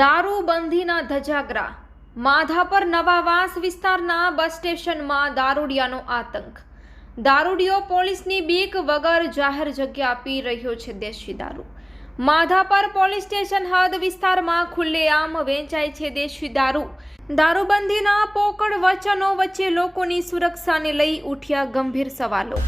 દારૂબંધીના ધજાગરા માધાપર નવાવાસ વિસ્તારના બસ સ્ટેશનમાં દારૂડિયાનો આતંક। દારૂડિયો પોલીસની બીક વગર જાહેર જગ્યા પી રહ્યો છે દેશી દારૂ। માધાપર પોલીસ સ્ટેશન હદ વિસ્તારમાં ખુલ્લેઆમ વેચાય છે દેશી દારૂ। દારૂબંધીના પોકળ વચનો વચ્ચે લોકોની સુરક્ષાને લઈ ઉઠ્યા ગંભીર સવાલો।